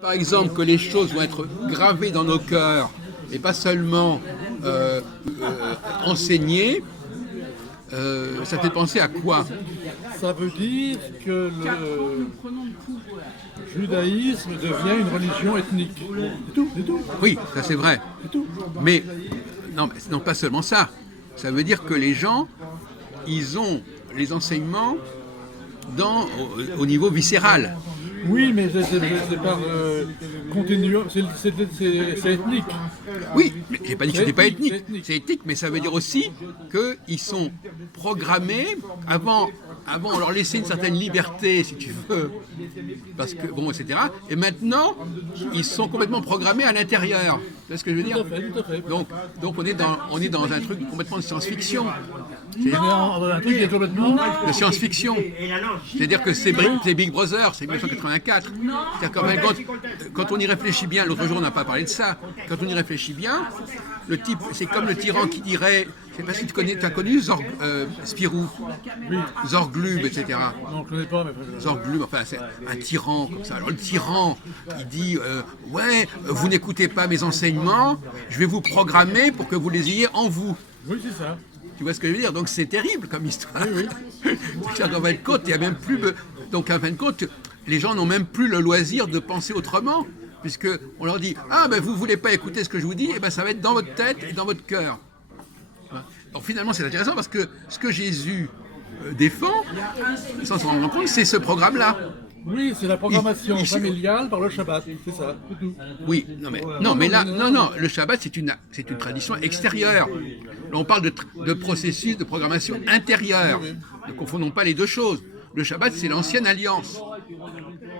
Par exemple, que les choses vont être gravées dans nos cœurs et pas seulement enseignées, ça fait penser à quoi? Ça veut dire que le judaïsme devient une religion ethnique. C'est tout, c'est tout, Oui, ça c'est vrai. c'est tout. Mais non, pas seulement ça. Ça veut dire que les gens, ils ont les enseignements au niveau viscéral. Oui, mais c'est par continuum, c'est ethnique. Oui, mais j'ai pas dit que c'était pas C'est ethnique. ethnique. C'est ethnique, mais ça veut dire aussi qu'ils sont programmés avant on leur laissait une certaine liberté, si tu veux, parce que bon, etc. Et maintenant, ils sont complètement programmés à l'intérieur. Tu vois ce que je veux dire? Tout à fait. Donc on est dans un truc complètement de science-fiction. Un truc qui est complètement... De science-fiction. C'est-à-dire que c'est Big Brother, c'est 1984. C'est-à-dire qu'en fin de compte, quand on y réfléchit bien, l'autre jour on n'a pas parlé de ça, quand on y réfléchit bien, le type, c'est comme le tyran qui dirait, je sais pas si tu as connu Spirou, Oui. Zorglub, etc. Non, je ne connais pas, mais... Zorglub, enfin c'est un tyran comme ça. Alors le tyran, il dit, ouais, vous n'écoutez pas mes enseignements, je vais vous programmer pour que vous les ayez en vous. Oui, c'est ça. Tu vois ce que je veux dire? Donc c'est terrible comme histoire. Oui. C'est-à-dire qu'en fin de compte, il y a même plus. Donc en fin de compte, les gens n'ont même plus le loisir de penser autrement, puisque on leur dit ah ben vous voulez pas écouter ce que je vous dis, et ben ça va être dans votre tête et dans votre cœur. Alors finalement c'est intéressant parce que ce que Jésus défend, sans s'en rendre compte, c'est ce programme-là. Oui, c'est la programmation Il- familiale par le Shabbat, c'est ça, c'est tout. Oui, mais là, non, le Shabbat c'est une tradition extérieure. Là, on parle de processus de programmation intérieure. Ne confondons pas les deux choses. Le Shabbat c'est l'ancienne alliance.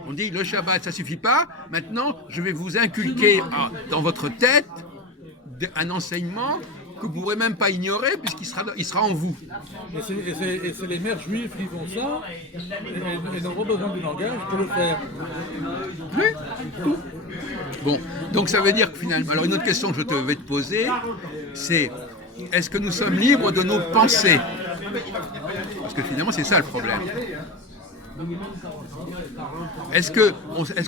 On dit le Shabbat ça suffit pas. Maintenant, je vais vous inculquer dans votre tête un enseignement que vous ne pourrez même pas ignorer puisqu'il sera en vous. Et c'est les mères juives qui font ça, et n'ont pas besoin du langage pour le faire. Oui. Bon, donc ça veut dire que finalement, alors une autre question que je vais te poser, c'est est-ce que nous sommes libres de nos pensées? Parce que finalement c'est ça le problème. Est-ce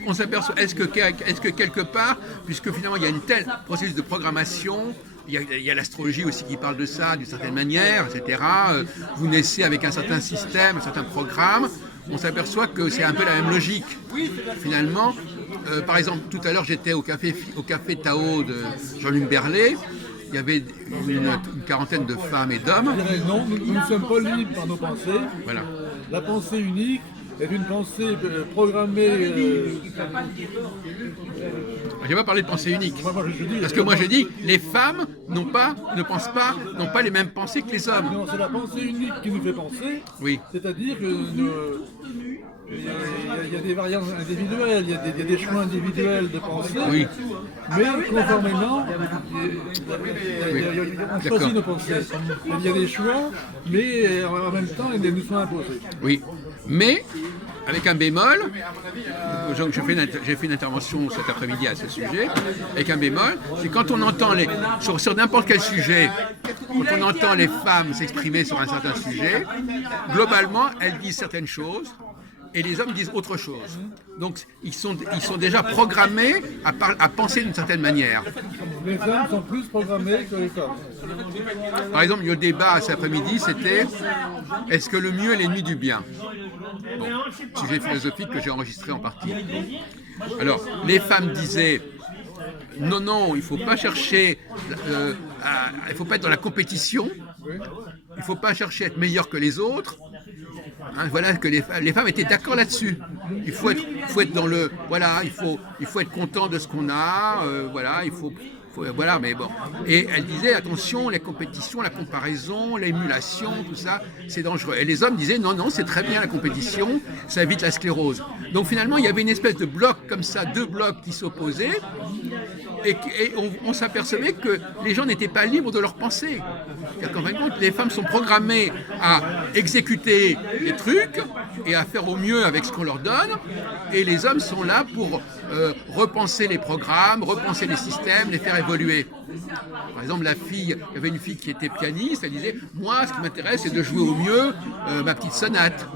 qu'on s'aperçoit, est-ce que quelque part, puisque finalement il y a une telle processus de programmation, il y a l'astrologie aussi qui parle de ça d'une certaine manière, etc. Vous naissez avec un certain système, un certain programme, on s'aperçoit que c'est un peu la même logique. Finalement, par exemple, tout à l'heure j'étais au café Tao de Jean-Luc Berlet. Il y avait une quarantaine de femmes et d'hommes. Non, nous ne sommes pas libres par nos pensées. Voilà. La pensée unique est une pensée programmée. J'ai pas parlé de pensée unique. Je dis, Parce que moi je dis, les femmes n'ont pas les mêmes pensées que les hommes. non, c'est la pensée unique qui nous fait penser. Oui. C'est-à-dire que il y a des variantes individuelles, il y a des choix individuels de pensée. Oui. Mais conformément, on choisit D'accord. nos pensées. Il y a des choix, mais en même temps, ils nous sont imposés. Oui, mais avec un bémol, j'ai fait une intervention cet après-midi à ce sujet, avec un bémol, c'est quand on entend sur n'importe quel sujet, quand on entend les femmes s'exprimer sur un certain sujet, globalement, elles disent certaines choses, et les hommes disent autre chose. Donc ils sont déjà programmés à penser d'une certaine manière. Les hommes sont plus programmés que les femmes. Par exemple, le débat cet après-midi, c'était est-ce que le mieux est l'ennemi du bien? Bon, sujet philosophique que j'ai enregistré en partie. Alors, les femmes disaient non, il ne faut pas chercher, il ne faut pas être dans la compétition, il ne faut pas chercher à être meilleur que les autres. Hein, voilà que les femmes étaient d'accord là-dessus. Il faut être dans le voilà, il faut être content de ce qu'on a, voilà, voilà, mais bon. Et elle disait attention, les compétitions, la comparaison, l'émulation, tout ça, c'est dangereux. Et les hommes disaient non, c'est très bien la compétition, ça évite la sclérose. Donc finalement, il y avait une espèce de bloc comme ça, deux blocs qui s'opposaient, et on s'apercevait que les gens n'étaient pas libres de leur pensée. C'est-à-dire qu'en fin de compte, les femmes sont programmées à exécuter les trucs et à faire au mieux avec ce qu'on leur donne, et les hommes sont là pour repenser les programmes, repenser les systèmes, les faire évoluer. Par exemple, il y avait une fille qui était pianiste, elle disait « Moi, ce qui m'intéresse, c'est de jouer au mieux ma petite sonate.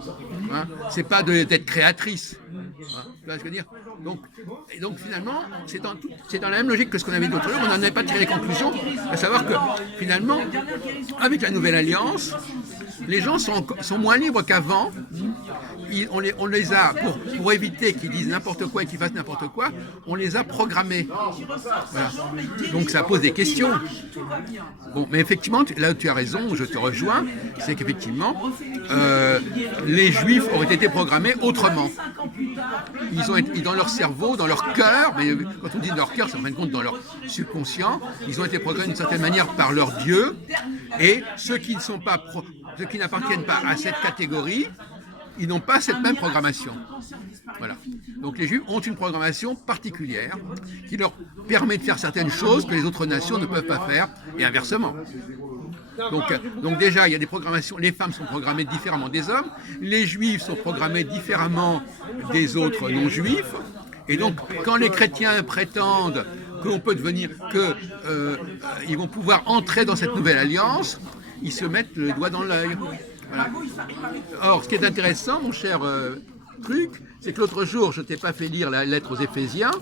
Hein, c'est pas d'être créatrice. » Tu vois ce que je veux dire ? Donc finalement, c'est dans la même logique que ce qu'on avait dit l'autre jour, on n'en avait pas tiré les conclusions, à savoir que finalement, avec la Nouvelle Alliance, les gens sont moins libres qu'avant. On les a, pour éviter qu'ils disent n'importe quoi et qu'ils fassent n'importe quoi, on les a programmés. Voilà. Donc ça pose des questions. Bon, mais effectivement, là où tu as raison, je te rejoins, c'est qu'effectivement, les Juifs auraient été programmés autrement. Ils ont été dans leur cerveau, dans leur cœur, mais quand on dit dans leur cœur, ça en fin de compte dans leur subconscient, ils ont été programmés d'une certaine manière par leur Dieu, et ceux qui n'appartiennent pas à cette catégorie, ils n'ont pas cette même programmation. Voilà. Donc les Juifs ont une programmation particulière qui leur permet de faire certaines choses que les autres nations ne peuvent pas faire, et inversement. Donc déjà, il y a des programmations, les femmes sont programmées différemment des hommes, les Juifs sont programmés différemment des autres non-Juifs, et donc quand les chrétiens prétendent qu'on peut devenir, ils vont pouvoir entrer dans cette nouvelle alliance, ils se mettent le doigt dans l'œil. Voilà. Or, ce qui est intéressant, mon cher truc, c'est que l'autre jour, je ne t'ai pas fait lire la lettre aux Éphésiens,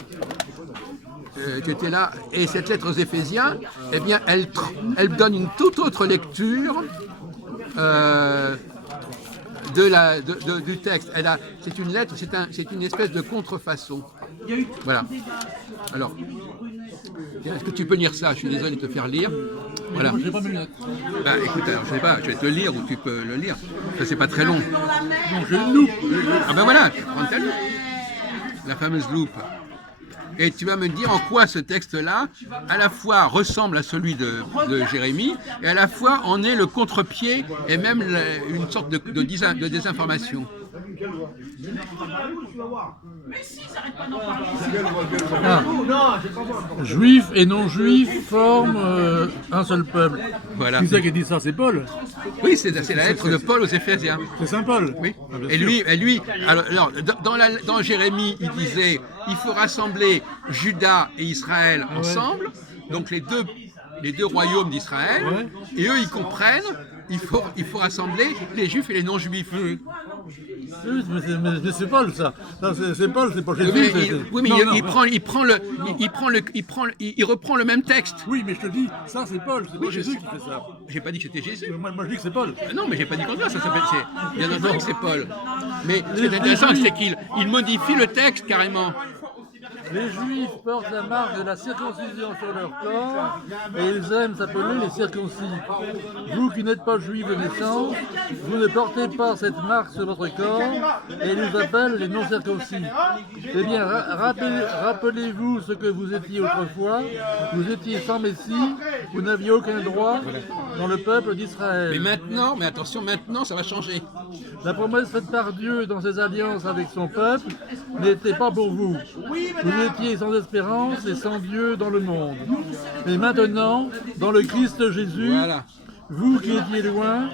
tu étais là, et cette lettre aux Éphésiens, eh bien, elle donne une toute autre lecture du texte. C'est une lettre, c'est une espèce de contrefaçon. Voilà. Alors, est-ce que tu peux lire ça? Je suis désolé de te faire lire. Voilà. Je n'ai pas mes lunettes. Bah, écoute, alors, je sais pas, je vais te le lire ou tu peux le lire. Ça, c'est pas très long. Non, j'ai une loupe. Ah ben voilà, tu prends ta loupe. La fameuse loupe. Et tu vas me dire en quoi ce texte-là, à la fois ressemble à celui de Jérémie, et à la fois en est le contre-pied et même une sorte de désinformation. Juifs et non-juifs forment un seul peuple. Voilà. Qui c'est qui a dit ça? C'est Paul. Oui, c'est la lettre de Paul aux Éphésiens. C'est Saint Paul. Oui. Ah, bien Et sûr. lui, alors dans Jérémie, il disait, il faut rassembler Juda et Israël ensemble, donc les deux royaumes d'Israël, Ouais. et eux, ils comprennent, il faut rassembler les Juifs et les non-Juifs. Oui, mais c'est Paul ça. C'est Paul, c'est pas Jésus. Il reprend le même texte. Oui, mais je te dis, ça c'est Paul, c'est pas Oui, je Jésus sais. qui fait ça. J'ai pas dit que c'était Jésus. Moi je dis que c'est Paul. Non, mais j'ai pas dit contraire, ça s'appelle. Bien entendu que c'est Paul. Mais ce qui est intéressant, c'est qu'il modifie le texte carrément. Les Juifs portent la marque de la circoncision sur leur corps et ils aiment s'appeler les circoncis. Vous qui n'êtes pas juifs de naissance, vous ne portez pas cette marque sur votre corps et ils nous appellent les non-circoncis. Eh bien, rappelez-vous ce que vous étiez autrefois. Vous étiez sans Messie, vous n'aviez aucun droit dans le peuple d'Israël. Mais attention, maintenant, ça va changer. La promesse faite par Dieu dans ses alliances avec son peuple n'était pas pour vous. Vous étiez sans espérance et sans Dieu dans le monde. Mais maintenant, dans le Christ Jésus, Voilà. vous qui étiez loin,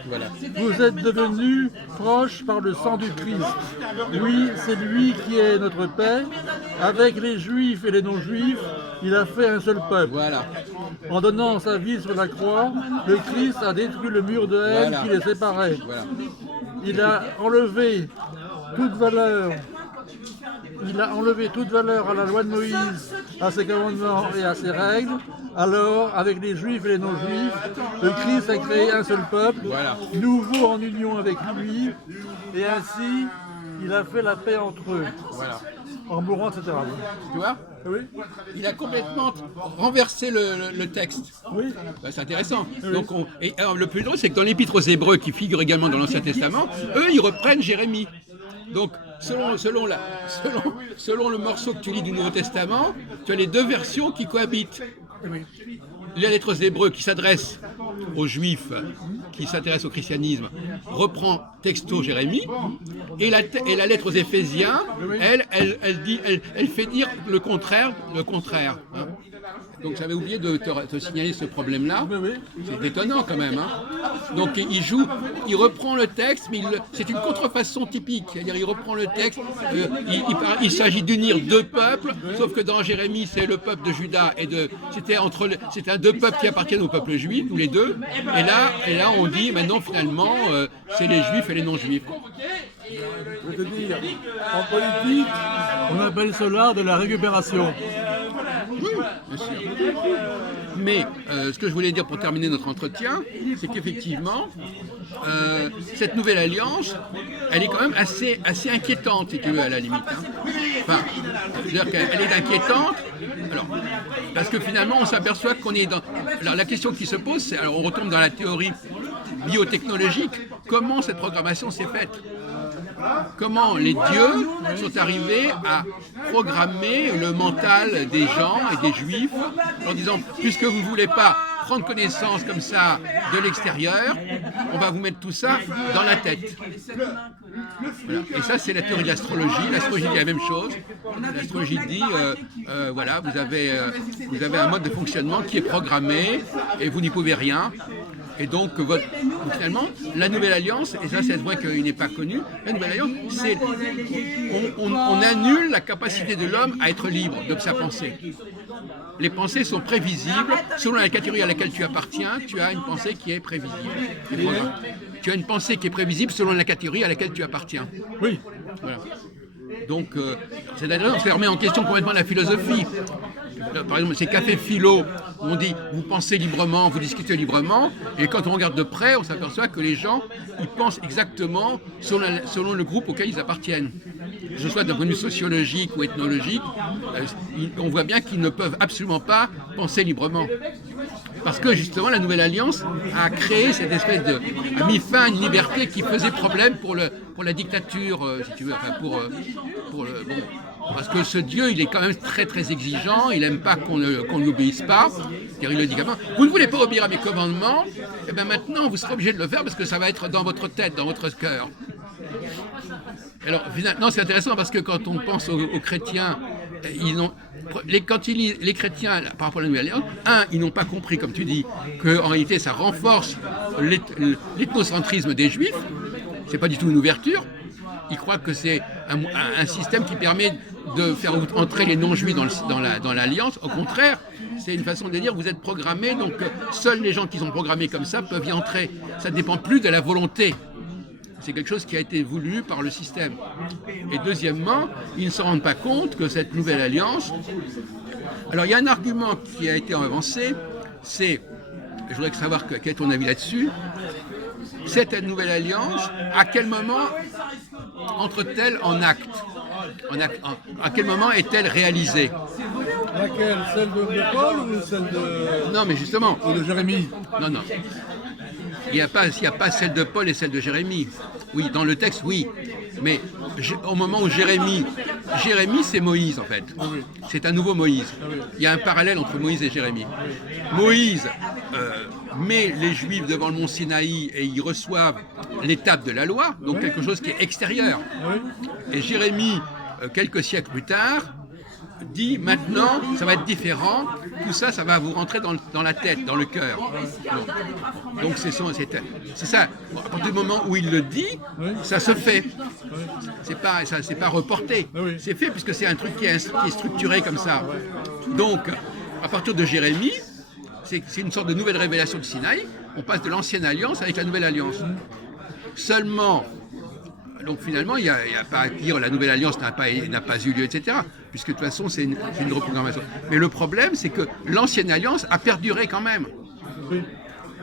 vous êtes devenus proches par le sang du Christ. Oui, c'est lui qui est notre paix. Avec les Juifs et les non-Juifs, il a fait un seul peuple. Voilà. En donnant sa vie sur la croix, le Christ a détruit le mur de haine qui les séparait. Voilà. Il a enlevé toute valeur. Il a enlevé toute valeur à la loi de Moïse, à ses commandements et à ses règles. Alors, avec les Juifs et les non-Juifs, le Christ a créé un seul peuple, nouveau en union avec lui, et ainsi, il a fait la paix entre eux, en mourant, etc. Tu vois? Oui. Il a complètement renversé le texte. Oui. Ben, c'est intéressant. Donc et alors, le plus drôle, c'est que dans l'Épître aux Hébreux, qui figure également dans l'Ancien Testament, eux, ils reprennent Jérémie. Donc, selon le morceau que tu lis du Nouveau Testament, tu as les deux versions qui cohabitent. La lettre aux Hébreux qui s'adresse aux Juifs, qui s'intéressent au christianisme, reprend texto Jérémie, et la lettre aux Éphésiens, elle fait dire le contraire. Hein. Donc j'avais oublié de te signaler ce problème-là. C'est étonnant quand même. Hein. Donc il reprend le texte, mais c'est une contrefaçon typique. C'est-à-dire il reprend le texte, il s'agit d'unir deux peuples, sauf que dans Jérémie c'est le peuple de Juda c'était deux peuples qui appartiennent au peuple juif, tous les deux. Et là on dit maintenant finalement c'est les Juifs et les non-Juifs. Je vais te dire, en politique, on appelle cela de la récupération. Oui, bien sûr. Mais ce que je voulais dire pour terminer notre entretien, c'est qu'effectivement, cette nouvelle alliance, elle est quand même assez inquiétante, si tu veux, à la limite. Hein. Enfin, je veux dire qu'elle est inquiétante, alors, parce que finalement, on s'aperçoit qu'on est dans... Alors, la question qui se pose, c'est, alors on retombe dans la théorie biotechnologique, comment cette programmation s'est faite ? Comment les dieux sont arrivés à programmer le mental des gens et des juifs en disant, puisque vous ne voulez pas prendre connaissance comme ça de l'extérieur, on va vous mettre tout ça dans la tête. Voilà. Et ça, c'est la théorie de l'astrologie. L'astrologie dit la même chose. L'astrologie dit, voilà, vous avez un mode de fonctionnement qui est programmé et vous n'y pouvez rien. Et donc, finalement, la Nouvelle Alliance, et ça c'est un point qui n'est pas connu, la Nouvelle Alliance, c'est on annule la capacité de l'homme à être libre de sa pensée. Les pensées sont prévisibles. Selon la catégorie à laquelle tu appartiens, tu as une pensée qui est prévisible. Tu as une pensée qui est prévisible selon la catégorie à laquelle tu appartiens. Oui. Voilà. Donc, c'est d'ailleurs, ça remet en question complètement la philosophie. Par exemple, ces cafés philo, on dit vous pensez librement, vous discutez librement, et quand on regarde de près, on s'aperçoit que les gens, ils pensent exactement selon le groupe auquel ils appartiennent. Que ce soit d'un point de vue sociologique ou ethnologique, on voit bien qu'ils ne peuvent absolument pas penser librement. Parce que justement, la Nouvelle Alliance a créé cette espèce a mis fin à une liberté qui faisait problème pour la dictature, si tu veux, enfin pour le... Bon, parce que ce Dieu, il est quand même très très exigeant, il n'aime pas qu'on ne l'obéisse pas. C'est-à-dire, il le dit comme vous ne voulez pas obéir à mes commandements, et bien maintenant vous serez obligé de le faire parce que ça va être dans votre tête, dans votre cœur. Alors, finalement, c'est intéressant parce que quand on pense aux chrétiens, les chrétiens, par rapport à la Nouvelle Alliance, ils n'ont pas compris, comme tu dis, qu'en réalité ça renforce l'ethnocentrisme des Juifs, c'est pas du tout une ouverture. Ils croient que c'est un système qui permet de faire entrer les non-juifs dans l'alliance. Au contraire, c'est une façon de dire vous êtes programmés, donc seuls les gens qui sont programmés comme ça peuvent y entrer. Ça ne dépend plus de la volonté. C'est quelque chose qui a été voulu par le système. Et deuxièmement, ils ne se rendent pas compte que cette nouvelle alliance... Alors il y a un argument qui a été avancé, c'est, je voudrais savoir quel est ton avis là-dessus, cette nouvelle alliance, à quel moment entre-t-elle en acte ? À quel moment est-elle réalisée ? Laquelle ? Celle de Paul ou celle de... Non, mais justement... Ou de Jérémie ? Non. Il n'y a pas celle de Paul et celle de Jérémie. Oui, dans le texte, oui. Mais au moment où Jérémie, c'est Moïse, en fait. C'est un nouveau Moïse. Il y a un parallèle entre Moïse et Jérémie. Moïse met les Juifs devant le mont Sinaï et ils reçoivent l'étape de la loi, donc quelque chose qui est extérieur. Et Jérémie, quelques siècles plus tard, dit maintenant, ça va être différent, tout ça, ça va vous rentrer dans la tête, dans le cœur. Donc c'est ça. À partir du moment où il le dit, ça se fait. C'est pas reporté. C'est fait puisque c'est un truc qui est structuré comme ça. Donc, à partir de Jérémie, c'est une sorte de nouvelle révélation de Sinaï. On passe de l'ancienne alliance avec la nouvelle alliance. Seulement, donc finalement, il n'y a pas à dire la nouvelle alliance n'a pas eu lieu, etc. Puisque de toute façon, c'est une reprogrammation. Mais le problème, c'est que l'ancienne alliance a perduré quand même.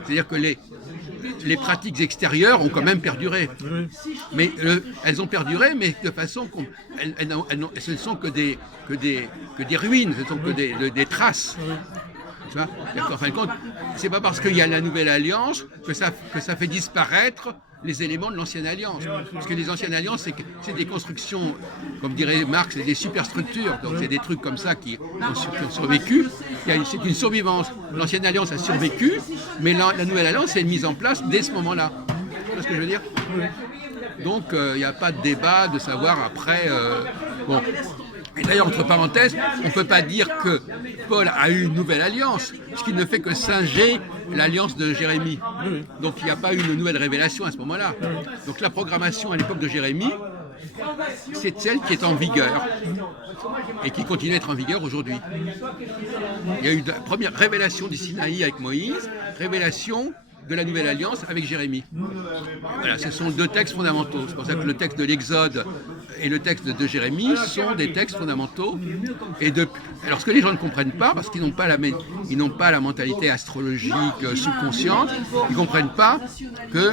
C'est-à-dire que les pratiques extérieures ont quand même perduré. Mais elles ont perduré, mais de façon ce ne sont que des ruines, ce ne sont que des traces. Tu vois, en fin de compte, c'est pas parce qu'il y a la nouvelle alliance que ça fait disparaître les éléments de l'ancienne alliance. Parce que les anciennes alliances, c'est des constructions, comme dirait Marx, c'est des superstructures. Donc c'est des trucs comme ça qui ont survécu. C'est une survivance. L'ancienne alliance a survécu, mais la nouvelle alliance est mise en place dès ce moment-là. Tu vois ce que je veux dire ? Donc il n'y a pas de débat de savoir après... bon. Et d'ailleurs, entre parenthèses, on ne peut pas dire que Paul a eu une nouvelle alliance, puisqu'il ne fait que singer l'alliance de Jérémie. Donc il n'y a pas eu une nouvelle révélation à ce moment-là. Donc la programmation à l'époque de Jérémie, c'est celle qui est en vigueur et qui continue à être en vigueur aujourd'hui. Il y a eu la première révélation du Sinaï avec Moïse, révélation de la Nouvelle Alliance avec Jérémie. Voilà, ce sont deux textes fondamentaux. C'est pour ça que le texte de l'Exode et le texte de Jérémie sont des textes fondamentaux. Alors ce que les gens ne comprennent pas, parce qu'ils n'ont pas la mentalité astrologique subconsciente, ils ne comprennent pas que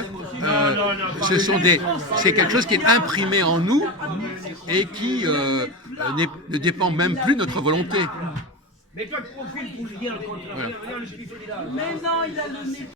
c'est quelque chose qui est imprimé en nous et qui ne dépend même plus de notre volonté. Mais toi, de profil, pour dire le contraire. Voilà. Regarde le chiffre qu'il a. Mais non, il a le nez